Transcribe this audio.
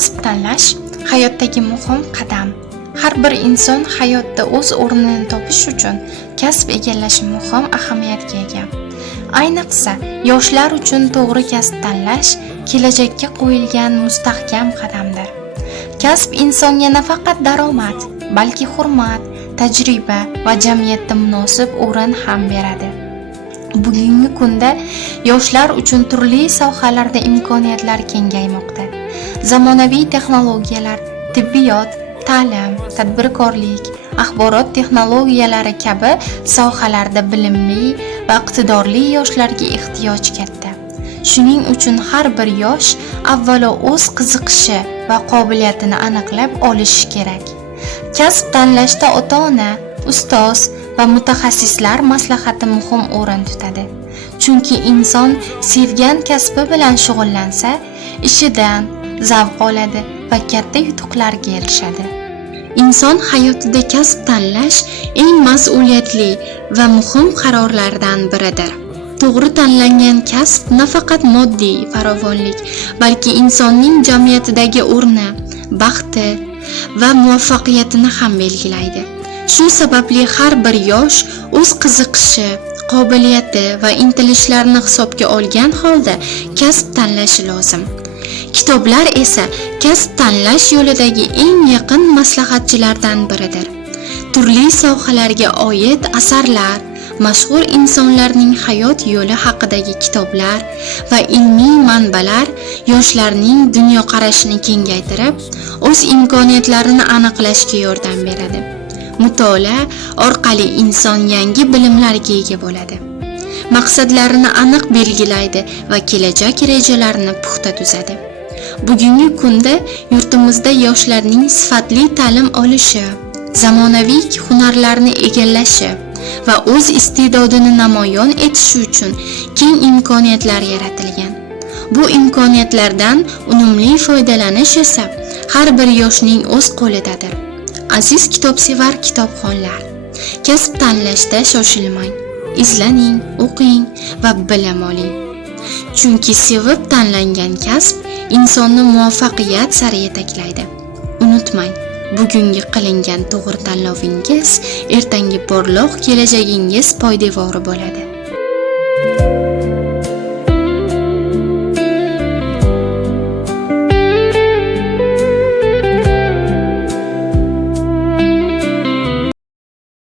Kasb tanlash hayotdagi muhim qadam. Har bir inson hayotda o'z o'rnini topish uchun kasb egallashi muhim ahamiyatga ega. Ayniqsa, yoshlar uchun to'g'ri kasb tanlash kelajakka qo'yilgan mustahkam qadamdir. Kasb insonga nafaqat daromad, balki hurmat, tajriba va jamiyatda munosib o'rin ham beradi. Bugungi kunda yoshlar uchun turli sohalarda imkoniyatlar kengaymoqda. Zamonaviy texnologiyalar, tibbiyot, ta'lim, tadbirkorlik, axborot texnologiyalari kabi sohalarda bilimli va iqtidorli yoshlarga ehtiyoj katta. Shuning uchun har bir yosh avvalo o'z qiziqishi va qobiliyatini aniqlab olishi kerak. Kasb tanlashda ota-ona, ustoz va mutaxassislar maslahati muhim o'rin tutadi. Chunki inson sevgan kasbi bilan shug'ullansa, ishidan zavq oladi va katta yutuqlarga erishadi. Inson hayotida kasb tanlash eng mas'uliyatli va muhim qarorlardan biridir. To'g'ri tanlangan kasb nafaqat moddiy farovonlik, balki insonning jamiyatdagi o'rni, baxti va muvaffaqiyatini ham belgilaydi. Shu sababli har bir yosh o'z qiziqishi, qobiliyati va intilishlarini hisobga olgan holda kasb tanlashi lozim. Kitoblar esa kasb tanlash yo'lidagi eng yaqin maslahatchilardan biridir. Turli sohalarga oid asarlar, mashhur insonlarning hayot yo'li haqidagi kitoblar va ilmiy manbalar yoshlarning dunyoqarashini kengaytirib, o'z imkoniyatlarini aniqlashga yordam beradi. Mutolaa orqali inson yangi bilimlarga ega bo'ladi. Maqsadlarini aniq belgilaydi va kelajak rejalarini puxta tuzadi. Bugungi kunda yurtimizda yoshlarning sifatli ta'lim olishi, zamonaviy hunarlarni egallashi va o'z iste'dodini namoyon etishi uchun keng imkoniyatlar yaratilgan. Bu imkoniyatlardan unumli foydalanish esa har bir yoshning o'z qo'lidadir. Aziz kitobsevar kitobxonlar, kasb tanlashda shoshilmang, izlaning, o'qing va bilim oling. Chunki sevib tanlangan kasb insonni muvaffaqiyat sari yetaklaydi. Unutmang, bugungi qilingan to'g'ri tanlovingiz ertangi porloq kelajagingiz poydevori bo'ladi.